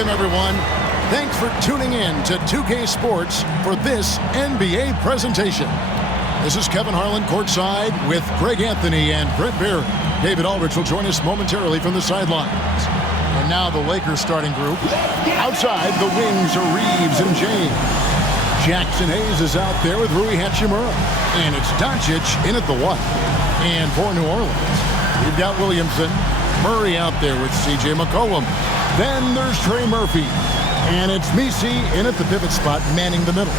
Welcome, everyone. Thanks for tuning in to 2K Sports for this NBA presentation. This is Kevin Harlan courtside with Greg Anthony and Brett Barry. David Aldridge will join us momentarily from the sidelines. And now the Lakers starting group. Outside, the wings are Reeves and James. Jackson Hayes is out there with Rui Hachimura. And it's Doncic in at the one. And for New Orleans, we've got Williamson. Murray out there with C.J. McCollum. Then there's Trey Murphy. And it's Messi in at the pivot spot, manning the middle.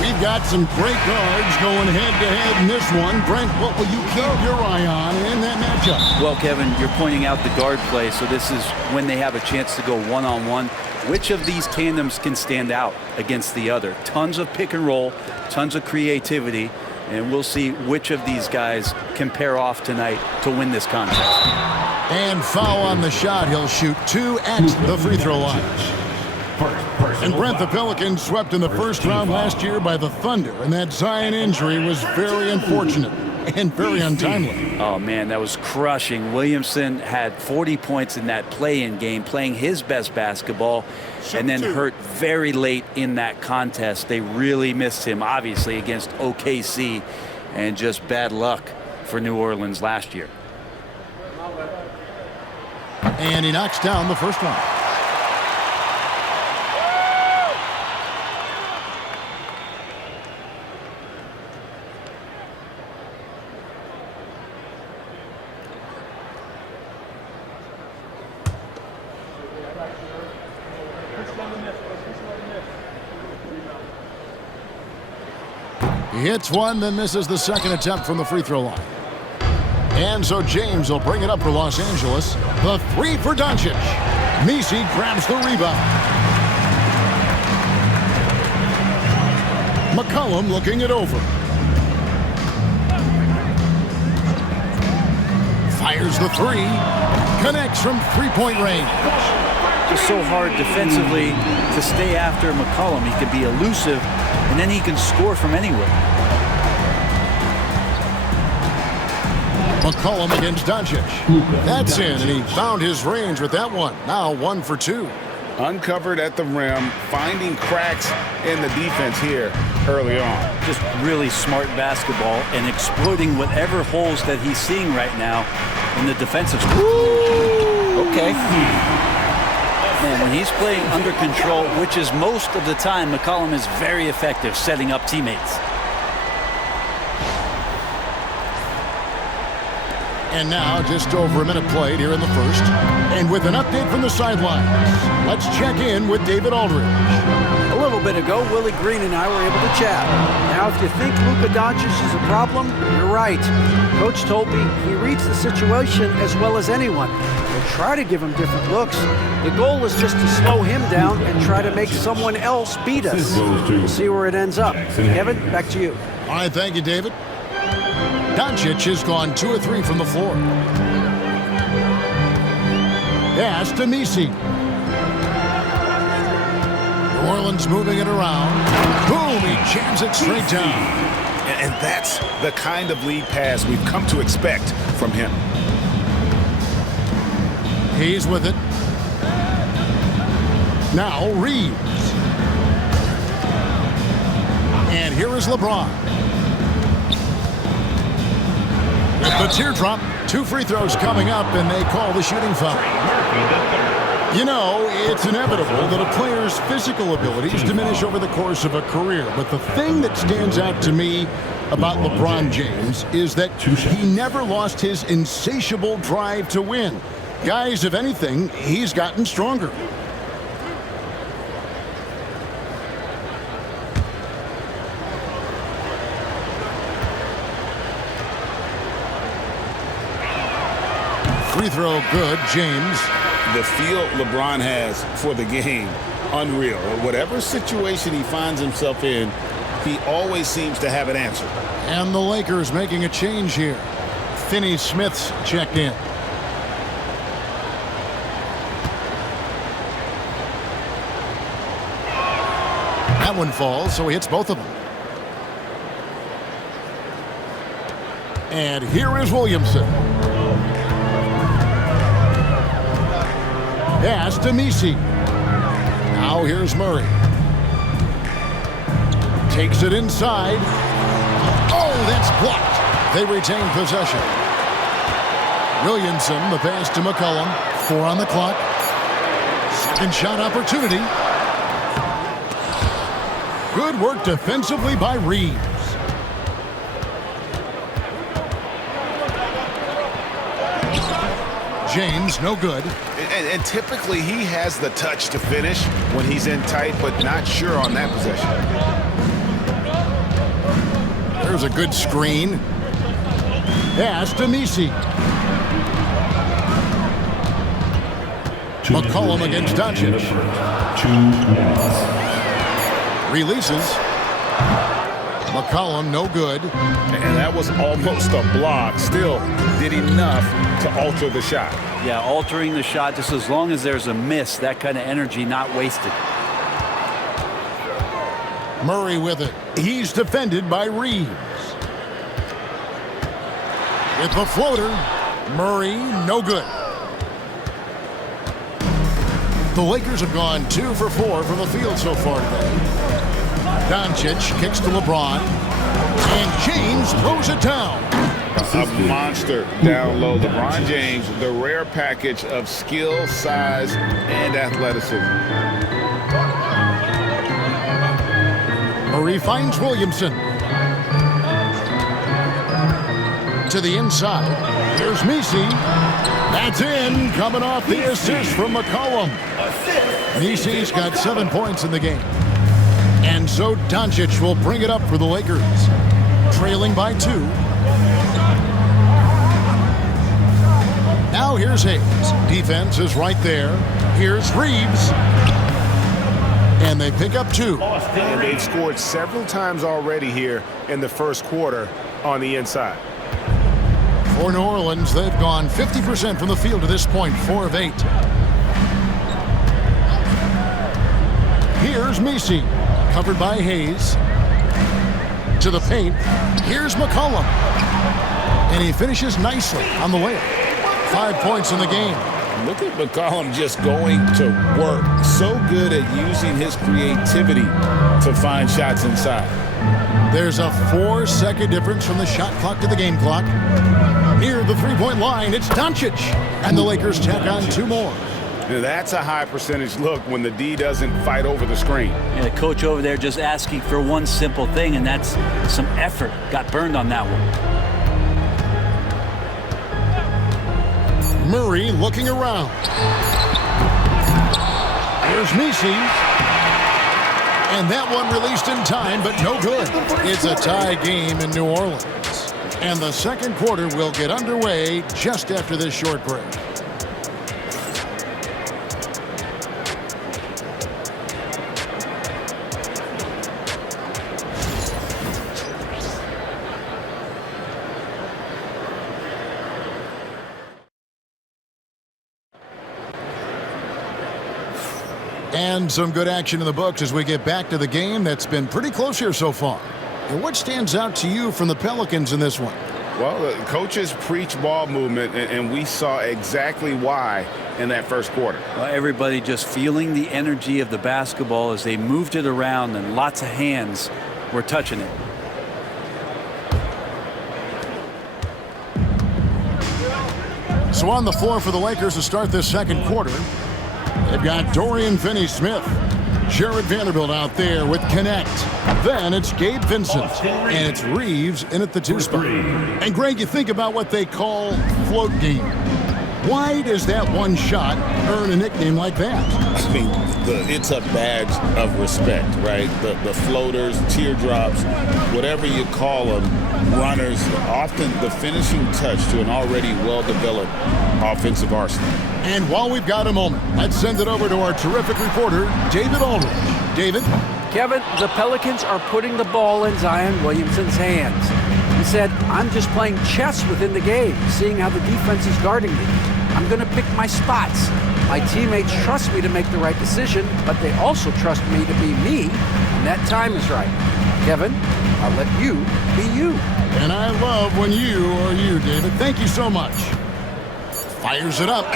We've got some great guards going head-to-head in this one. Brent, what will you keep your eye on in that matchup? Well, Kevin, you're pointing out the guard play, so this is when they have a chance to go one-on-one. Which of these tandems can stand out against the other? Tons of pick and roll, tons of creativity, and we'll see which of these guys can pair off tonight to win this contest. And foul on the shot. He'll shoot 2 at the free throw line. And Brent, the Pelicans swept in the first round last year by the Thunder, and that Zion injury was very unfortunate and very untimely. Oh, man, that was crushing. Williamson had 40 points in that play-in game, playing his best basketball, and then hurt very late in that contest. They really missed him, obviously, against OKC, and just bad luck for New Orleans last year. And he knocks down the first one. He hits one, then misses the second attempt from the free throw line. And so James will bring it up for Los Angeles. The three for Doncic. Messi grabs the rebound. McCollum looking it over. Fires the three. Connects from three-point range. Just so hard defensively to stay after McCollum. He can be elusive, and then he can score from anywhere. McCollum against Doncic. That's in, and he found his range with that one. Now 1 for 2. Uncovered at the rim, finding cracks in the defense here early on. Just really smart basketball and exploiting whatever holes that he's seeing right now in the defensive. Okay. Man, when he's playing under control, which is most of the time, McCollum is very effective setting up teammates. And now just over a minute played here in the first. And with an update from the sidelines, let's check in with David Aldridge. A little bit ago, Willie Green and I were able to chat. Now, if you think Luka Doncic is a problem, you're right. Coach told me he reads the situation as well as anyone. We'll try to give him different looks. The goal is just to slow him down and try to make someone else beat us. We'll see where it ends up. Kevin, back to you. All right, thank you, David. Doncic has gone 2 of 3 from the floor. Pass to Messi. New Orleans moving it around. Boom, he jams it straight down. And that's the kind of lead pass we've come to expect from him. He's with it. Now Reeves. And here is LeBron. With the teardrop, 2 free throws coming up, and they call the shooting foul. You know, it's inevitable that a player's physical abilities diminish over the course of a career. But the thing that stands out to me about LeBron James is that he never lost his insatiable drive to win. Guys, if anything, he's gotten stronger. Free throw good, James. The feel LeBron has for the game, unreal. Whatever situation he finds himself in, he always seems to have an answer. And the Lakers making a change here. Finney-Smith's checked in. That one falls, so he hits both of them. And here is Williamson. Pass to Messi. Now here's Murray. Takes it inside. Oh, that's blocked. They retain possession. Williamson, the pass to McCollum. 4 on the clock. Second shot opportunity. Good work defensively by Reeves. James, no good. And typically he has the touch to finish when he's in tight, but not sure on that possession. There's a good screen. Pass to Misi. McCollum against Doncic. 2 minutes. Releases. McCollum, no good. And that was almost a block. Still did enough to alter the shot. Yeah, altering the shot, just as long as there's a miss, that kind of energy not wasted. Murray with it. He's defended by Reeves. With the floater, Murray, no good. The Lakers have gone 2 for 4 from the field so far today. Doncic kicks to LeBron, and James throws it down. A monster down low. LeBron James, the rare package of skill, size, and athleticism. Murray finds Williamson. To the inside. Here's Misi. That's in. Coming off the assist from McCollum. Misi's got 7 points in the game. And so Doncic will bring it up for the Lakers. Trailing by 2. Now here's Hayes. Defense is right there. Here's Reeves. And they pick up 2. And they've scored several times already here in the first quarter on the inside. For New Orleans, they've gone 50% from the field to this point, 4 of 8. Here's Misi, covered by Hayes. To the paint, here's McCollum. And he finishes nicely on the layup. 5 points in the game. Look at McCollum just going to work. So good at using his creativity to find shots inside. There's a 4-second difference from the shot clock to the game clock. Near the three-point line, it's Doncic. And the Lakers tack on 2 more. Now that's a high percentage look when the D doesn't fight over the screen. Yeah, the coach over there just asking for one simple thing, and that's some effort. Got burned on that one. Murray looking around. Here's Misi. And that one released in time, but no good. It's a tie game in New Orleans. And the second quarter will get underway just after this short break. And some good action in the books as we get back to the game that's been pretty close here so far. And what stands out to you from the Pelicans in this one? Well, the coaches preach ball movement, and we saw exactly why in that first quarter. Well, everybody just feeling the energy of the basketball as they moved it around, and lots of hands were touching it. So on the floor for the Lakers to start this second quarter, they've got Dorian Finney-Smith, Jared Vanderbilt out there with Connect. Then it's Gabe Vincent, and it's Reeves in at the 2 spot. And Greg, you think about what they call float game. Why does that one shot earn a nickname like that? I mean, it's a badge of respect, right? The floaters, teardrops, whatever you call them, runners, often the finishing touch to an already well-developed offensive arsenal. And while we've got a moment, let's send it over to our terrific reporter, David Aldridge. David? Kevin, the Pelicans are putting the ball in Zion Williamson's hands. He said, I'm just playing chess within the game, seeing how the defense is guarding me. I'm going to pick my spots. My teammates trust me to make the right decision, but they also trust me to be me when that time is right. Kevin, I'll let you be you. And I love when you are you, David. Thank you so much. Fires it up.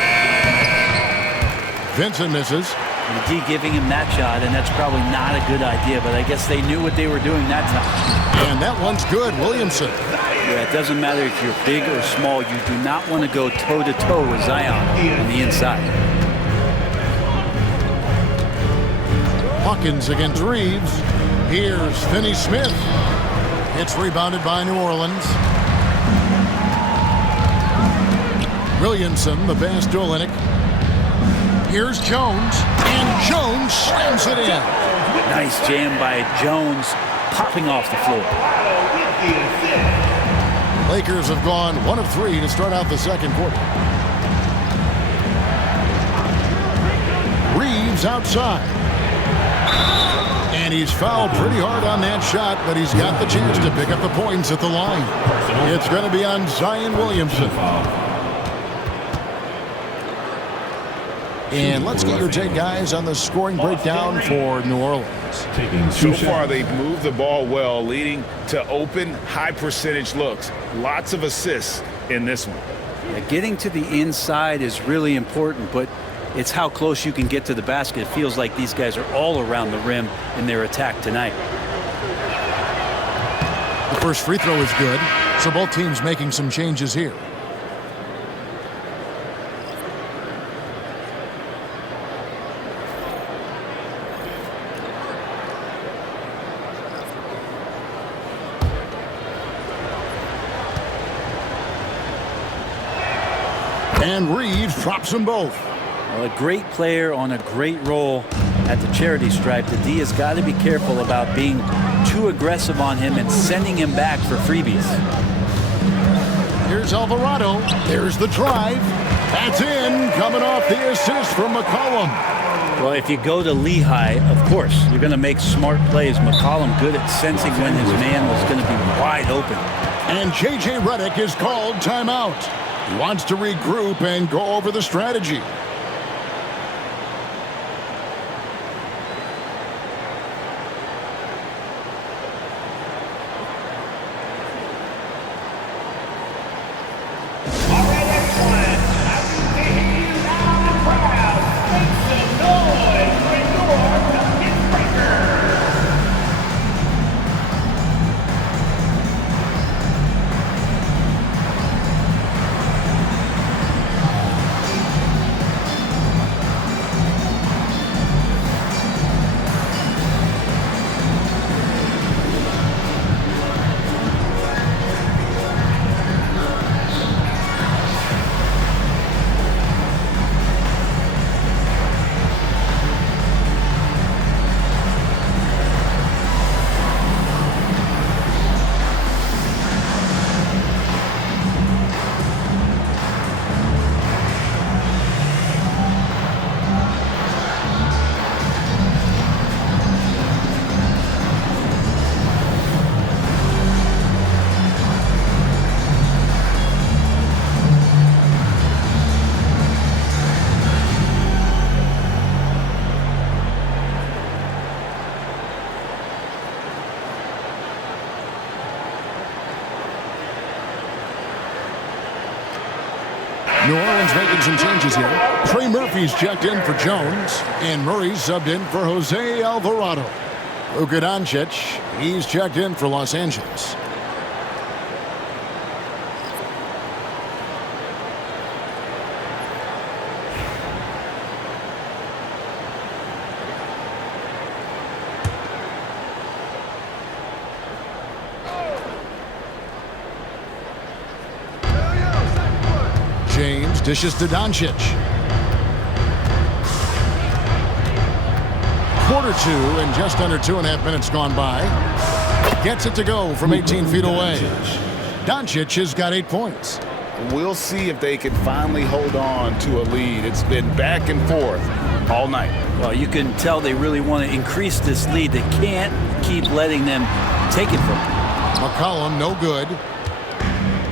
Vincent misses. The D giving him that shot, and that's probably not a good idea, but I guess they knew what they were doing that time. And that one's good, Williamson. Yeah, it doesn't matter if you're big or small. You do not want to go toe-to-toe with Zion on the inside. Hawkins against Reeves. Here's Finney-Smith. It's rebounded by New Orleans. Williamson, the pass to Olynyk. Here's Jones, and Jones slams it in. Nice jam by Jones, popping off the floor. Lakers have gone 1 of 3 to start out the second quarter. Reeves outside. And he's fouled pretty hard on that shot, but he's got the chance to pick up the points at the line. It's going to be on Zion Williamson. And let's get your take, guys, on the scoring breakdown for New Orleans. So far, they've moved the ball well, leading to open, high-percentage looks. Lots of assists in this one. Yeah, getting to the inside is really important, but it's how close you can get to the basket. It feels like these guys are all around the rim in their attack tonight. The first free throw is good, so both teams making some changes here. And Reeves drops them both. Well, a great player on a great role at the charity stripe. The D has got to be careful about being too aggressive on him and sending him back for freebies. Here's Alvarado. There's the drive. That's in. Coming off the assist from McCollum. Well, if you go to Lehigh, of course, you're going to make smart plays. McCollum good at sensing when his man was going to be wide open. And J.J. Redick is called timeout. He wants to regroup and go over the strategy. New Orleans making some changes here. Trey Murphy's checked in for Jones, and Murray's subbed in for Jose Alvarado. Luka Doncic, he's checked in for Los Angeles. James dishes to Doncic. Quarter two and just under 2.5 minutes gone by. Gets it to go from 18 feet away. Doncic has got 8 points. We'll see if they can finally hold on to a lead. It's been back and forth all night. Well, you can tell they really want to increase this lead. They can't keep letting them take it from them. McCollum, no good.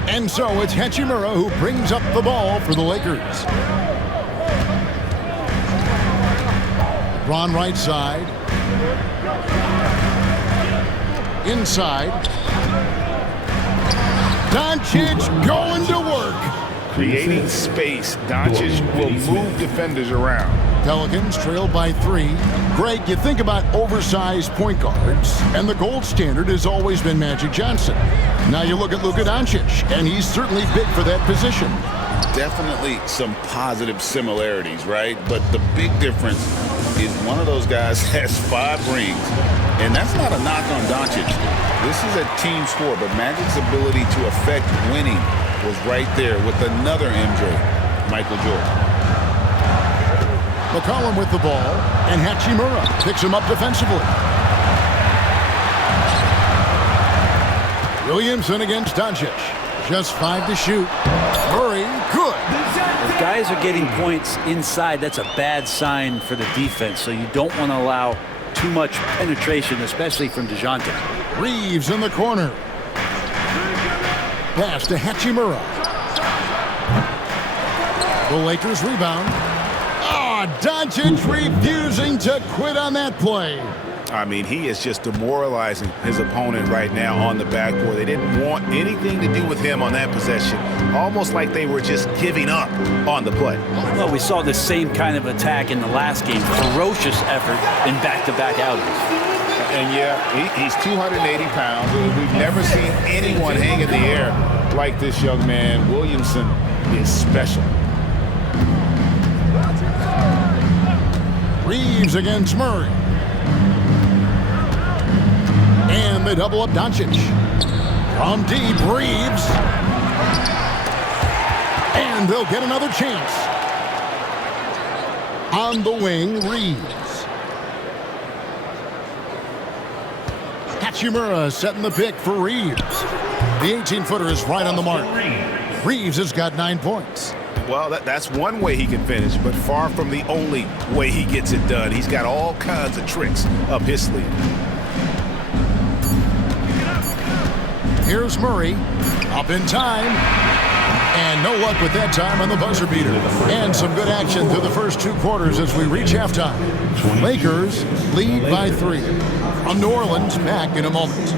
And so it's Hachimura who brings up the ball for the Lakers. LeBron right side. Inside. Doncic going to work. Creating space. Doncic will move defenders around. Pelicans trailed by 3. Greg, you think about oversized point guards, and the gold standard has always been Magic Johnson. Now you look at Luka Doncic, and he's certainly big for that position. Definitely some positive similarities, right? But the big difference is one of those guys has 5 rings, and that's not a knock on Doncic. This is a team sport, but Magic's ability to affect winning was right there with another MJ, Michael Jordan. McCollum with the ball, and Hachimura picks him up defensively. Williamson against Doncic. Just 5 to shoot. Murray, good. If guys are getting points inside, that's a bad sign for the defense, so you don't want to allow too much penetration, especially from DeJounte. Reeves in the corner. Pass to Hachimura. The Lakers rebound. Doncic refusing to quit on that play. I mean, he is just demoralizing his opponent right now on the backboard. They didn't want anything to do with him on that possession. Almost like they were just giving up on the play. Well, we saw the same kind of attack in the last game. Ferocious effort in back-to-back outings. And yeah, he's 280 pounds. We've never seen anyone hang in the air like this young man. Williamson is special. Reeves against Murray. And they double up Doncic. From deep, Reeves. And they'll get another chance. On the wing, Reeves. Hachimura setting the pick for Reeves. The 18-footer is right on the mark. Reeves has got 9 points. Well, that's one way he can finish, but far from the only way he gets it done. He's got all kinds of tricks up his sleeve. Here's Murray, up in time, and no luck with that time on the buzzer beater. And some good action through the first 2 quarters as we reach halftime. Lakers lead by 3. From New Orleans, back in a moment.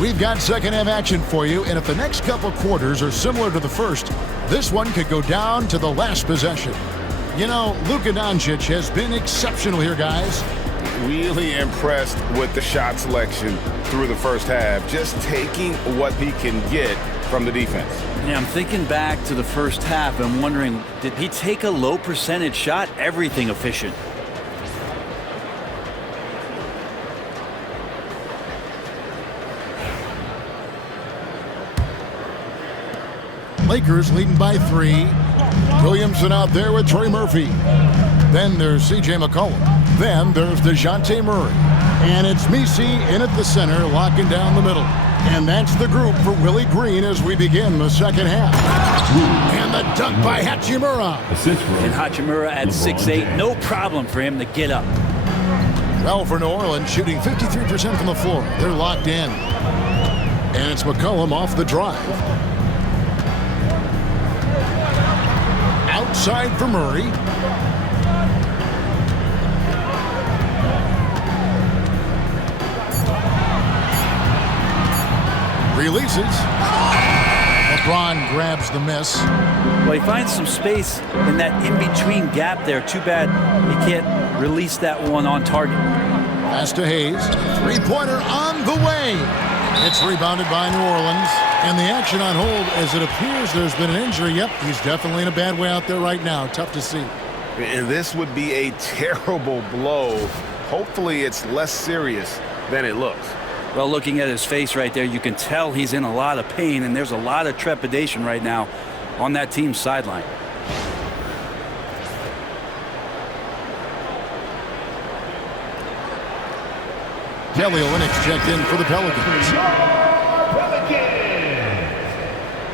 We've got second half action for you, and if the next couple quarters are similar to the first, this one could go down to the last possession. You know, Luka Doncic has been exceptional here, guys. Really impressed with the shot selection through the first half, just taking what he can get from the defense. Yeah, I'm thinking back to the first half and wondering, did he take a low percentage shot? Everything efficient. Lakers leading by 3. Williamson out there with Trey Murphy. Then there's C.J. McCollum. Then there's DeJounte Murray. And it's Messi in at the center, locking down the middle. And that's the group for Willie Green as we begin the second half. And the dunk by Hachimura. And Hachimura at 6'8", no problem for him to get up. Well, for New Orleans, shooting 53% from the floor. They're locked in. And it's McCollum off the drive. Outside for Murray. Releases. LeBron grabs the miss. Well, he finds some space in that in-between gap there. Too bad he can't release that one on target. Pass to Hayes. Three-pointer on the way. It's rebounded by New Orleans. And the action on hold as it appears there's been an injury. Yep, he's definitely in a bad way out there right now. Tough to see. And this would be a terrible blow Hopefully it's less serious than it looks. Well, looking at his face right there, you can tell he's in a lot of pain, and there's a lot of trepidation right now on that team's sideline. Kelly Olynyk's checked in for the Pelicans. Pelicans,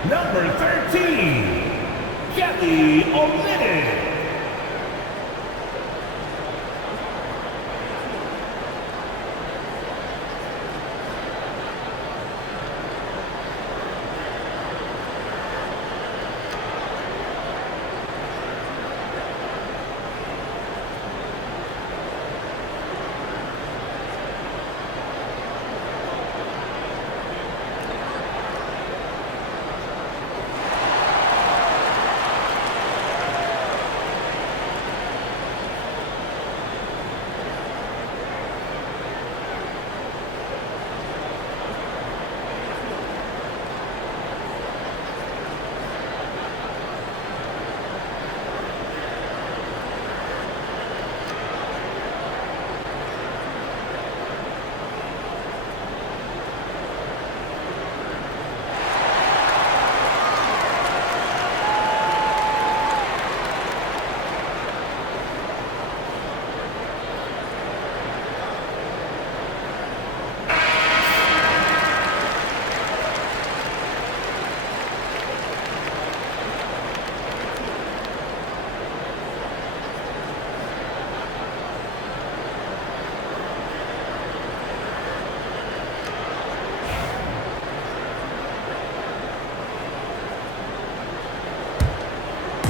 number 13, Kelly Olynyk.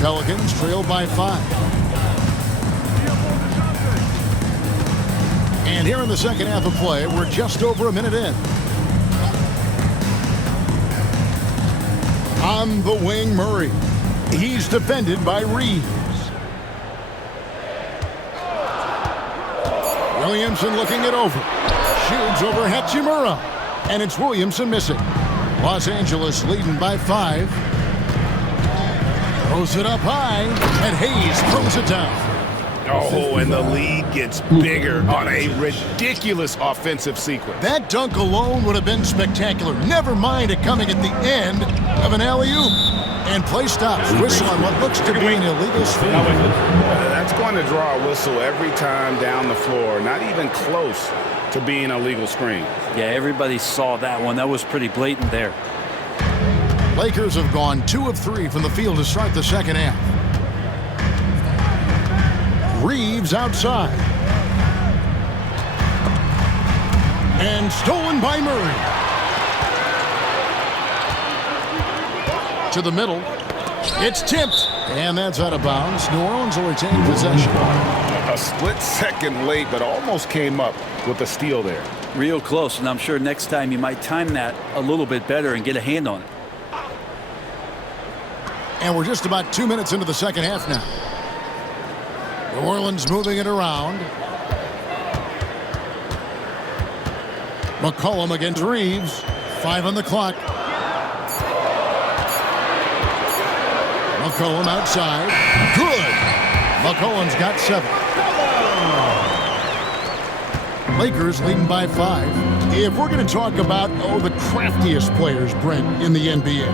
Pelicans trail by 5. And here in the second half of play, we're just over a minute in. On the wing, Murray. He's defended by Reeves. Williamson looking it over. Shoots over Hachimura. And it's Williamson missing. Los Angeles leading by 5. Throws it up high, and Hayes throws it down. Oh, and the lead gets bigger on a ridiculous offensive sequence. That dunk alone would have been spectacular. Never mind it coming at the end of an alley-oop. And play stops. Whistle on what looks to be an illegal screen. That's going to draw a whistle every time down the floor. Not even close to being a legal screen. Yeah, everybody saw that one. That was pretty blatant there. Lakers have gone 2 of 3 from the field to start the second half. Reeves outside. And stolen by Murray. To the middle. It's tipped. And that's out of bounds. New Orleans will retain possession. A split second late, but almost came up with a steal there. Real close, and I'm sure next time you might time that a little bit better and get a hand on it. And we're just about 2 minutes into the second half now. New Orleans moving it around. McCollum against Reeves. 5 on the clock. McCollum outside. Good. McCollum's got 7. Lakers leading by 5. If we're going to talk about, the craftiest players, Brent, in the NBA,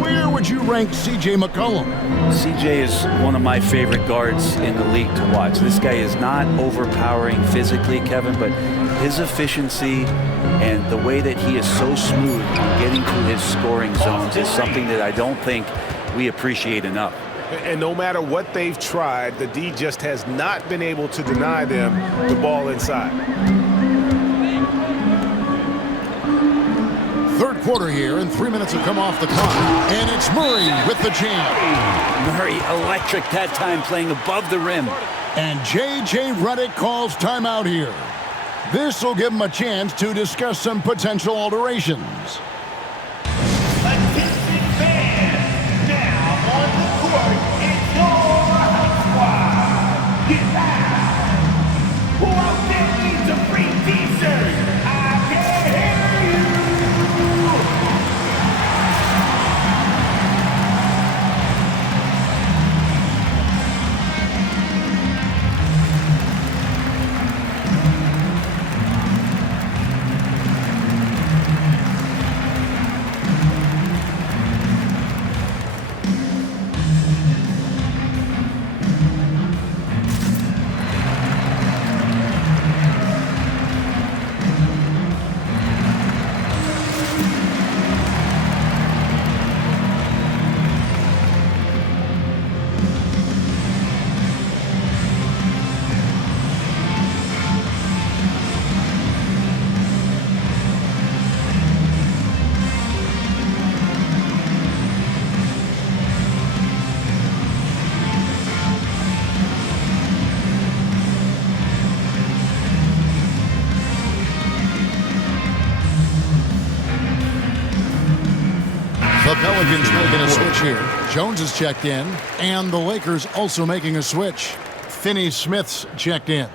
where would you rank C.J. McCollum? C.J. is one of my favorite guards in the league to watch. This guy is not overpowering physically, Kevin, but his efficiency and the way that he is so smooth in getting to his scoring zones is something that I don't think we appreciate enough. And no matter what they've tried, the D just has not been able to deny them the ball inside. Third quarter here, and 3 minutes have come off the clock. And it's Murray with the jam. Murray electric that time, playing above the rim. And J.J. Redick calls timeout here. This will give him a chance to discuss some potential alterations. Attention fans, now on the court, it's your hot squad. Get loud. Who out there needs a free t-shirt? I can hear you. Pelicans making a switch here. Jones is checked in, and the Lakers also making a switch. Finney-Smith's checked in.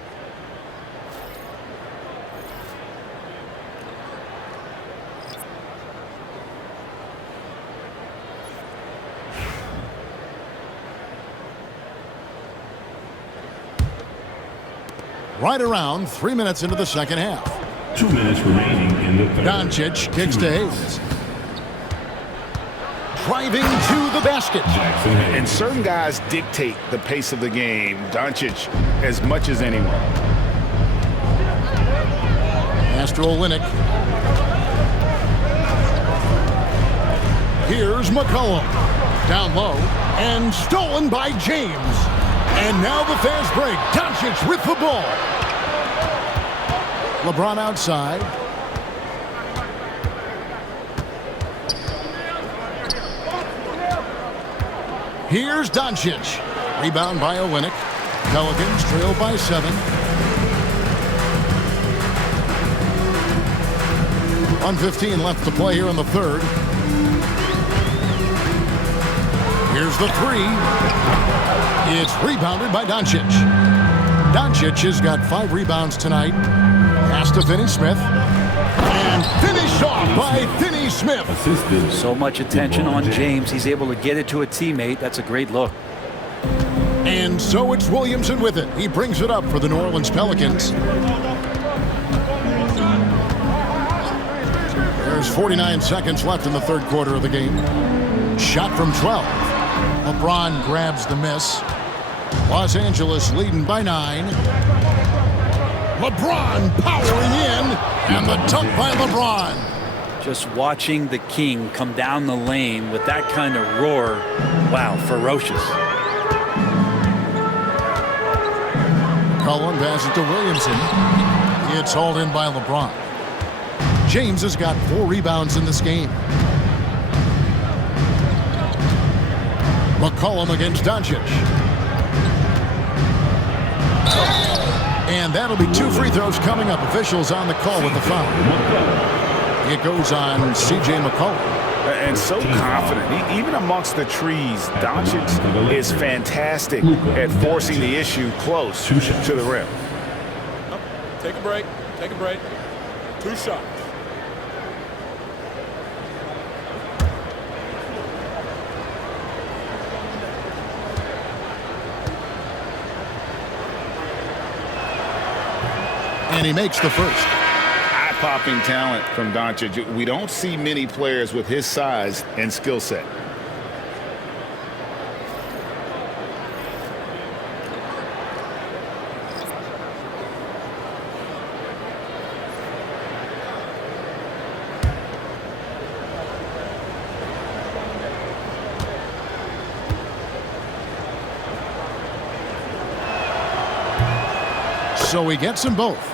Right around 3 minutes into the second half. 2 minutes remaining in the third. Doncic kicks to Hayes. Driving to the basket. And certain guys dictate the pace of the game. Doncic as much as anyone. Pass to Olynyk. Here's McCollum. Down low. And stolen by James. And now the fast break. Doncic with the ball. LeBron outside. Here's Doncic. Rebound by Olynyk. Pelicans trail by 7. .115 left to play here in the third. Here's the three. It's rebounded by Doncic. Doncic has got 5 rebounds tonight. Pass to Finney-Smith. And finished off by Finney-Smith. So much attention on James. He's able to get it to a teammate. That's a great look. And so it's Williamson with it. He brings it up for the New Orleans Pelicans. There's 49 seconds left in the third quarter of the game. Shot from 12. LeBron grabs the miss. Los Angeles leading by 9. LeBron powering in. And the dunk by LeBron. Just watching the King come down the lane with that kind of roar. Wow, ferocious. Cullen passes to Williamson. It's hauled in by LeBron. James has got 4 rebounds in this game. McCollum against Doncic. And that'll be 2 free throws coming up. Officials on the call with the foul. It goes on C.J. McCollum. And so confident. Even amongst the trees, Doncic is fantastic at forcing the issue close to the rim. Take a break. Take a break. 2 shots. And he makes the first. Eye-popping talent from Doncic. We don't see many players with his size and skill set. So he gets them both.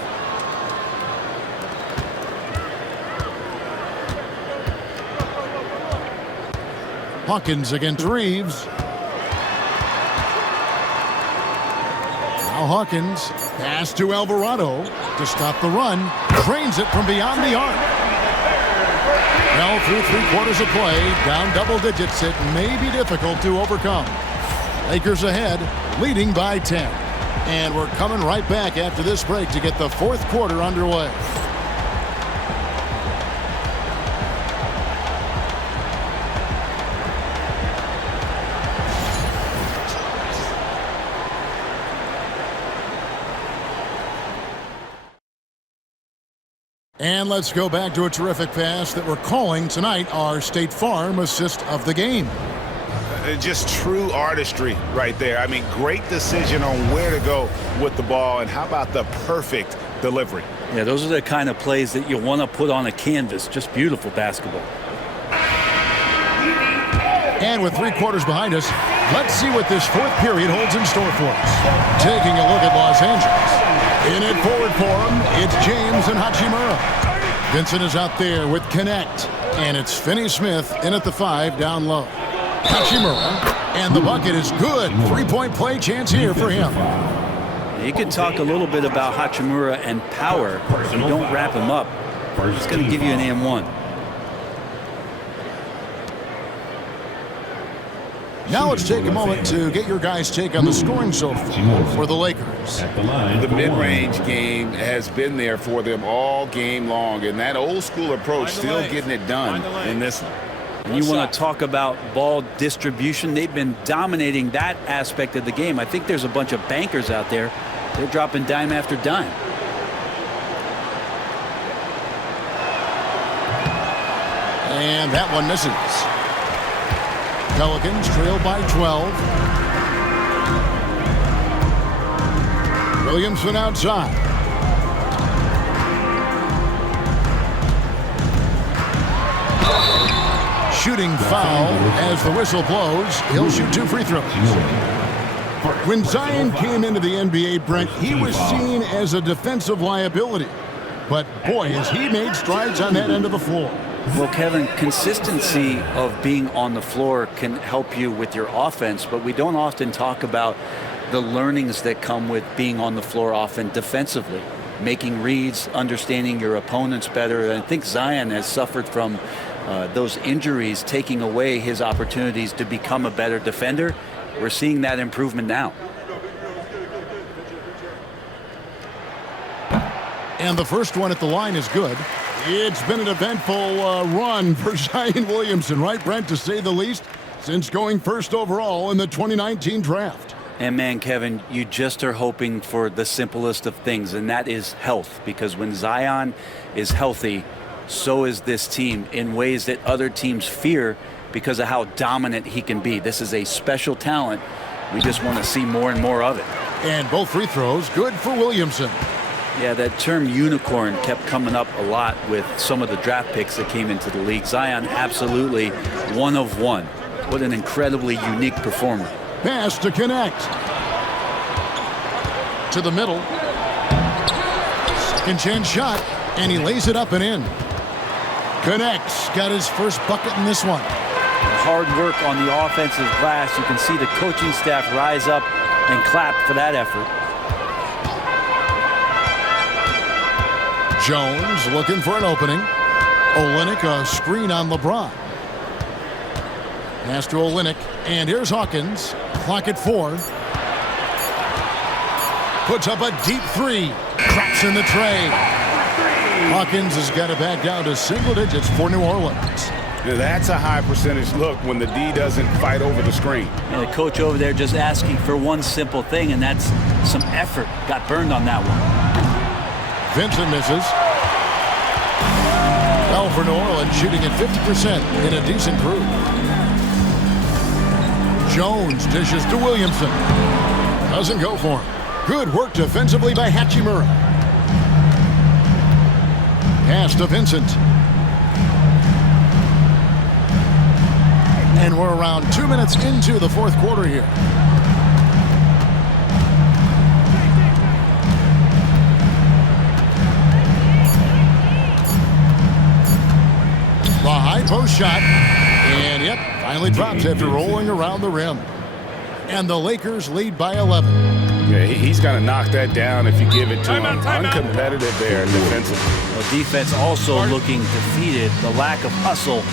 Hawkins against Reeves. Now Hawkins. Pass to Alvarado to stop the run. Drains it from beyond the arc. Well, through 3 quarters of play, down double digits, it may be difficult to overcome. Lakers ahead, leading by 10. And we're coming right back after this break to get the fourth quarter underway. And let's go back to a terrific pass that we're calling tonight our State Farm assist of the game. Just true artistry right there. I mean, great decision on where to go with the ball, and how about the perfect delivery? Yeah, those are the kind of plays that you want to put on a canvas. Just beautiful basketball. And with 3 quarters behind us, let's see what this fourth period holds in store for us. Taking a look at Los Angeles. In it forward for him, it's James and Hachimura. Vincent is out there with Connect. And it's Finney-Smith in at the 5 down low. Hachimura, and the bucket is good. 3-point play chance here for him. You can talk a little bit about Hachimura and power. If you don't wrap him up, he's going to give you an and one. Now let's take a moment to get your guys' take on the scoring so far for the Lakers. The mid-range game has been there for them all game long, and that old-school approach still getting it done in this one. And you want to talk about ball distribution. They've been dominating that aspect of the game. I think there's a bunch of bankers out there. They're dropping dime after dime. And that one misses. Pelicans trail by 12. Williamson outside. Shooting foul as the whistle blows. He'll shoot 2 free throws. When Zion came into the NBA, Brent, he was seen as a defensive liability. But boy, has he made strides on that end of the floor. Well, Kevin, consistency of being on the floor can help you with your offense, but we don't often talk about the learnings that come with being on the floor often defensively, making reads, understanding your opponents better. And I think Zion has suffered from those injuries taking away his opportunities to become a better defender. We're seeing that improvement now. And the first one at the line is good. It's been an eventful run for Zion Williamson, right, Brent, to say the least, since going first overall in the 2019 draft. And man, Kevin, you just are hoping for the simplest of things, and that is health. Because when Zion is healthy, so is this team in ways that other teams fear because of how dominant he can be. This is a special talent. We just want to see more and more of it. And both free throws good for Williamson. Yeah, that term unicorn kept coming up a lot with some of the draft picks that came into the league. Zion, absolutely one of one. What an incredibly unique performer. Pass to connect. To the middle. Second chance shot, and he lays it up and in. Connects. Got his first bucket in this one. Hard work on the offensive glass. You can see the coaching staff rise up and clap for that effort. Jones looking for an opening. Olynyk, a screen on LeBron. Pass to Olynyk, and here's Hawkins. Clock at 4. Puts up a deep 3. Drops in the tray. Hawkins has got it back down to single digits for New Orleans. Now that's a high percentage look when the D doesn't fight over the screen. And the coach over there just asking for one simple thing, and that's some effort. Got burned on that one. Vincent misses. Well, for New Orleans, shooting at 50% in a decent group. Jones dishes to Williamson. Doesn't go for him. Good work defensively by Hachimura. Pass to Vincent. And we're around 2 minutes into the fourth quarter here. The high post shot, and yep, finally drops after rolling around the rim. And the Lakers lead by 11. Yeah, he's got to knock that down if you give it to him. Uncompetitive there defensively. Well, defense also looking defeated. The lack of hustle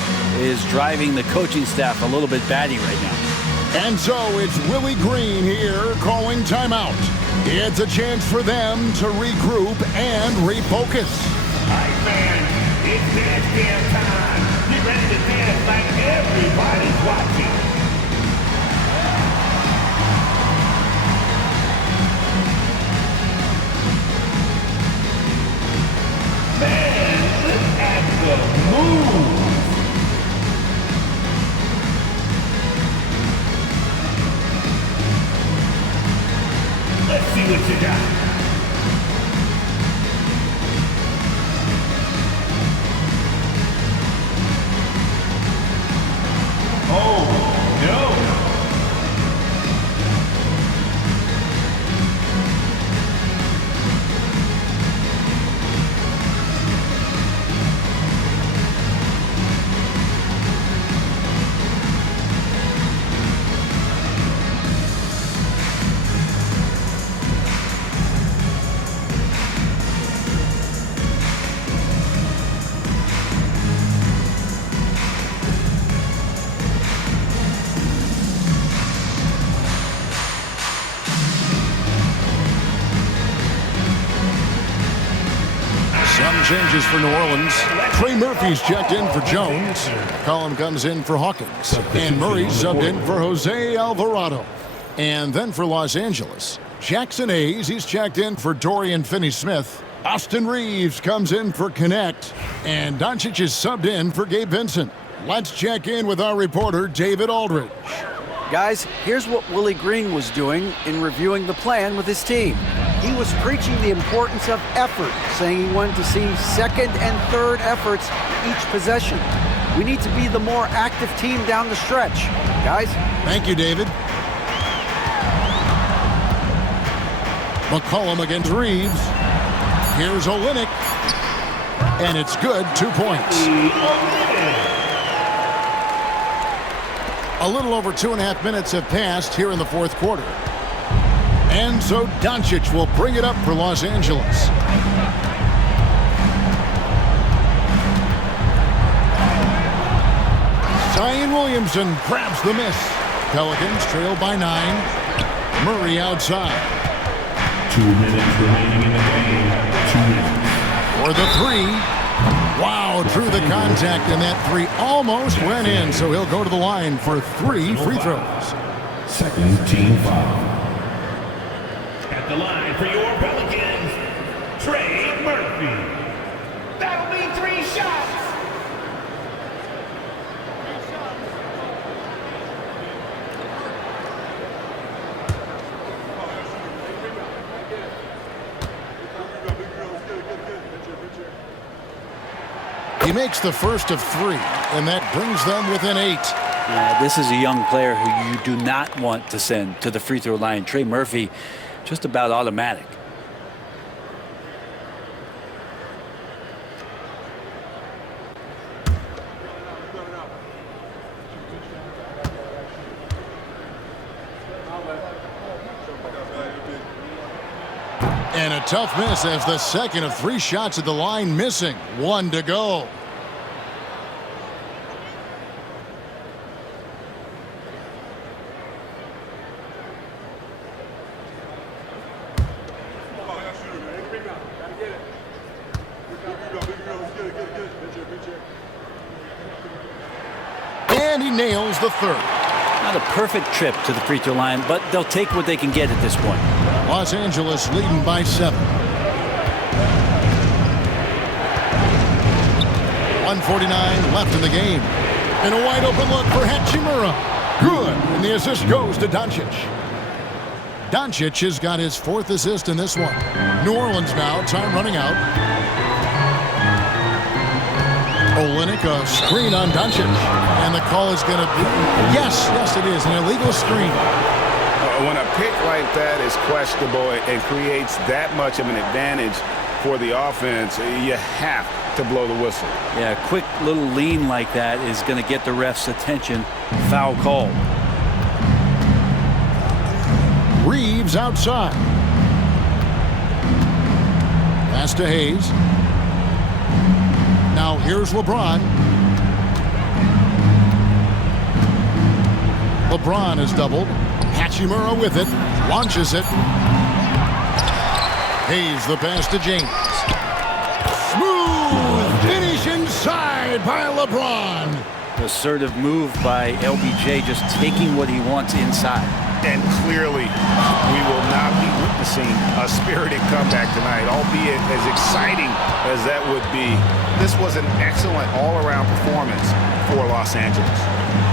is driving the coaching staff a little bit batty right now. And so it's Willie Green here calling timeout. It's a chance for them to regroup and refocus. All right, fans, it's dance jam time. Get ready to dance like everybody's watching. Man, look at the move. Let's see what you got. Oh, no. changes for New Orleans. Trey Murphy's checked in for Jones. Collum comes in for Hawkins. And Murray subbed in for Jose Alvarado. And then for Los Angeles, Jackson Hayes, he's checked in for Dorian Finney-Smith. Austin Reeves comes in for Connect. And Doncic is subbed in for Gabe Vincent. Let's check in with our reporter, David Aldridge. Guys, here's what Willie Green was doing in reviewing the plan with his team. He was preaching the importance of effort, saying he wanted to see second and third efforts each possession. We need to be the more active team down the stretch. Guys? Thank you, David. McCollum against Reeves. Here's Olynyk. And it's good, 2 points. A little over 2.5 minutes have passed here in the fourth quarter. And so Doncic will bring it up for Los Angeles. Zion Williamson grabs the miss. Pelicans trail by 9. Murray outside. 2 minutes remaining in the game. 2 minutes. For the three. Wow, through the contact, and that three almost went in, so he'll go to the line for 3 free throws. Second team foul. At the line for your Pelicans, Trey Murphy. That'll be 3 shots. He makes the first of 3, and that brings them within 8. This is a young player who you do not want to send to the free throw line. Trey Murphy, just about automatic. And a tough miss as the second of 3 shots at the line missing. 1 to go. And he nails the third. Not a perfect trip to the free throw line, but they'll take what they can get at this point. Los Angeles leading by 7. 1:49 left in the game. And a wide open look for Hachimura. Good. And the assist goes to Doncic. Doncic has got his 4th assist in this one. New Orleans now, time running out. Olynyk, a screen on Doncic. And the call is going to be, yes, it is, an illegal screen. When a pick like that is questionable and creates that much of an advantage for the offense, you have to blow the whistle. Yeah, a quick little lean like that is going to get the ref's attention. Foul call. Reeves outside. Pass to Hayes. Now here's LeBron. LeBron is doubled. Hachimura with it. Launches it. Hayes the pass to James. Smooth finish inside by LeBron. Assertive move by LBJ, just taking what he wants inside. And clearly, we will not be witnessing a spirited comeback tonight, albeit as exciting as that would be. This was an excellent all-around performance for Los Angeles.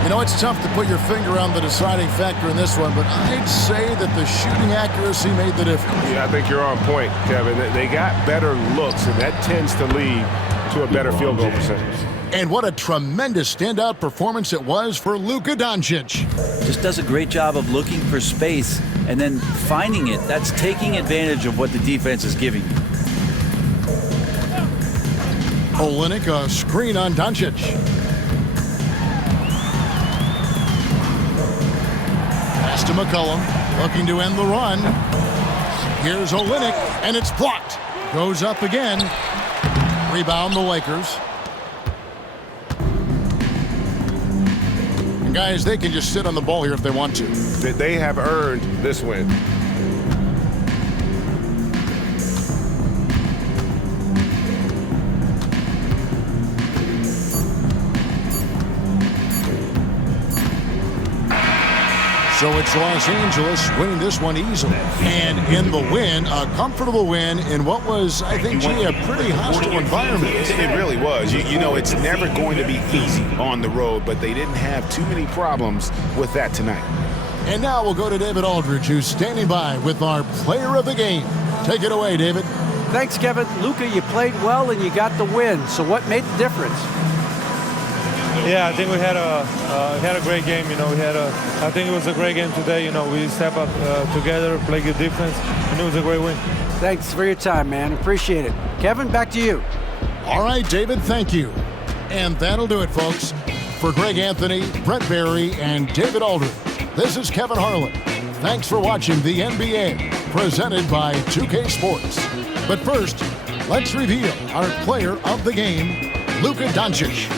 You know, it's tough to put your finger on the deciding factor in this one, but I'd say that the shooting accuracy made the difference. Yeah, I think you're on point, Kevin. They got better looks, and that tends to lead to a better field goal percentage. And what a tremendous standout performance it was for Luka Doncic. Just does a great job of looking for space and then finding it. That's taking advantage of what the defense is giving you. Olynyk, a screen on Doncic. Pass to McCollum, looking to end the run. Here's Olynyk, and it's blocked. Goes up again. Rebound the Lakers. And guys, they can just sit on the ball here if they want to. They have earned this win. So it's Los Angeles winning this one easily. And in the win, a comfortable win in what was, I think, a pretty hostile environment. It really was. You know, it's never going to be easy on the road, but they didn't have too many problems with that tonight. And now we'll go to David Aldridge, who's standing by with our player of the game. Take it away, David. Thanks, Kevin. Luka, you played well and you got the win. So what made the difference? Yeah, I think we had a great game. You know, I think it was a great game today. You know, we step up together, play good defense, and it was a great win. Thanks for your time, man. Appreciate it. Kevin, back to you. All right, David, thank you. And that'll do it, folks. For Greg Anthony, Brent Barry, and David Aldridge, this is Kevin Harlan. Thanks for watching the NBA, presented by 2K Sports. But first, let's reveal our player of the game, Luka Doncic.